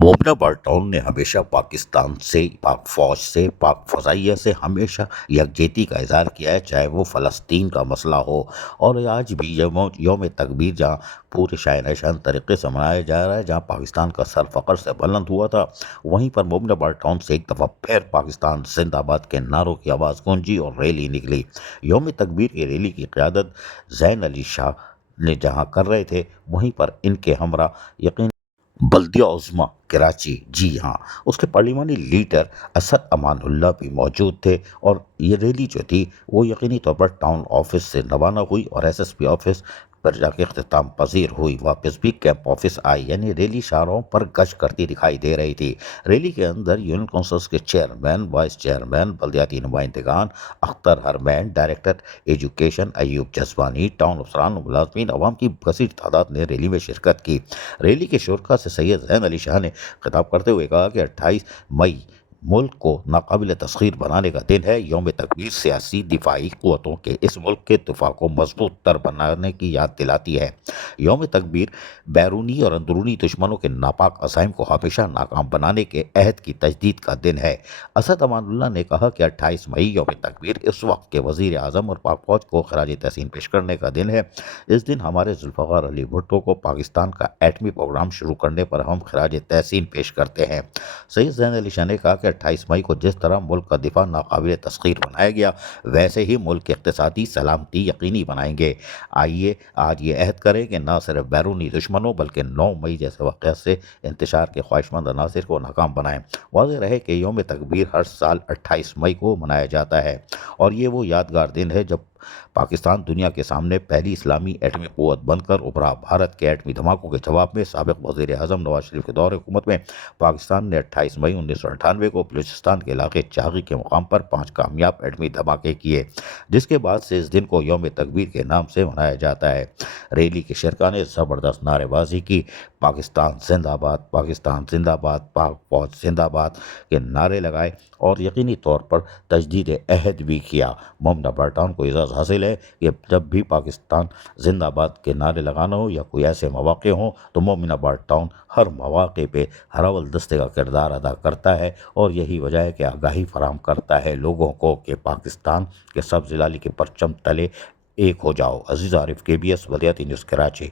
مومنا برٹون نے ہمیشہ پاکستان سے، پاک فوج سے، پاک فضائیہ سے ہمیشہ یکجہتی کا اظہار کیا ہے، چاہے وہ فلسطین کا مسئلہ ہو، اور آج بھی یوم تکبیر جہاں پورے شاہ نشان طریقے سے منایا جا رہا ہے، جہاں پاکستان کا سر فخر سے بلند ہوا تھا، وہیں پر مومنا برٹون سے ایک دفعہ پھر پاکستان زندہ باد کے نعروں کی آواز گونجی اور ریلی نکلی۔ یوم تکبیر کی ریلی کی قیادت زین علی شاہ نے جہاں کر رہے تھے، وہیں پر ان کے ہمراہ یقین بلدیہ عظمیٰ کراچی، جی ہاں، اس کے پارلیمانی لیڈر اسد امان اللہ بھی موجود تھے، اور یہ ریلی جو تھی وہ یقینی طور پر ٹاؤن آفس سے روانہ ہوئی اور ایس ایس پی آفس پر جا کے اختتام پذیر ہوئی، واپس بھی کیمپ آفس آئی، یعنی ریلی شاہراہوں پر گشت کرتی دکھائی دے رہی تھی۔ ریلی کے اندر یونین کونسلز کے چیئرمین، وائس چیئرمین، بلدیاتی نمائندگان، Akhtar Harmain, director education Ayub Jaswani, town افسران و ملازمین، عوام کی کثیر تعداد نے ریلی میں شرکت کی۔ ریلی کے شرکاء سے سید زین علی شاہ نے خطاب کرتے ہوئے کہا کہ 28 مئی ملک کو ناقابل تسخیر بنانے کا دن ہے۔ یوم تکبیر سیاسی دفاعی قوتوں کے اس ملک کے دفاع کو مضبوط تر بنانے کی یاد دلاتی ہے۔ یوم تکبیر بیرونی اور اندرونی دشمنوں کے ناپاک عزائم کو ہمیشہ ناکام بنانے کے عہد کی تجدید کا دن ہے۔ اسد امان اللہ نے کہا کہ 28 مئی یوم تکبیر اس وقت کے وزیر اعظم اور پاک فوج کو خراج تحسین پیش کرنے کا دن ہے۔ اس دن ہمارے ذوالفقار علی بھٹو کو پاکستان کا ایٹمی پروگرام شروع کرنے پر ہم خراج تحسین پیش کرتے ہیں۔ سید زین علی شاہ نے کہا کہ 28 مئی کو جس طرح ملک کا دفاع ناقابل تسخیر بنایا گیا، ویسے ہی ملک کی اقتصادی سلامتی یقینی بنائیں گے۔ آئیے آج یہ عہد کریں کہ نہ صرف بیرونی دشمنوں بلکہ 9 مئی جیسے واقعات سے انتشار کے خواہش مند عناصر کو ناکام بنائیں۔ واضح رہے کہ یوم تکبیر ہر سال 28 مئی کو منایا جاتا ہے، اور یہ وہ یادگار دن ہے جب پاکستان دنیا کے سامنے پہلی اسلامی ایٹمی قوت بن کر ابھرا۔ بھارت کے ایٹمی دھماکوں کے جواب میں سابق وزیر اعظم نواز شریف کے دور حکومت میں پاکستان نے 28 مئی 1998 کو بلوچستان کے علاقے چاغی کے مقام پر 5 کامیاب ایٹمی دھماکے کیے، جس کے بعد سے اس دن کو یوم تکبیر کے نام سے منایا جاتا ہے۔ ریلی کے شرکاء نے زبردست نعرے بازی کی، پاکستان زندہ باد، پاکستان زندہ باد، پاک فوج زندہ باد کے نعرے لگائے، اور یقینی طور پر تجدید عہد بھی کیا۔ مومنا برٹون کو اعزاز حاصل ہے کہ جب بھی پاکستان زندہ باد کے نعرے لگانا ہو یا کوئی ایسے مواقع ہوں تو مومنا برٹون ہر مواقع پہ ہر اول دستے کا کردار ادا کرتا ہے، اور یہی وجہ ہے کہ آگاہی فراہم کرتا ہے لوگوں کو کہ پاکستان کے سبز ہلالی کے پرچم تلے ایک ہو جاؤ۔ عزیز عارف، KBS بلدیاتی نیوز، کراچی۔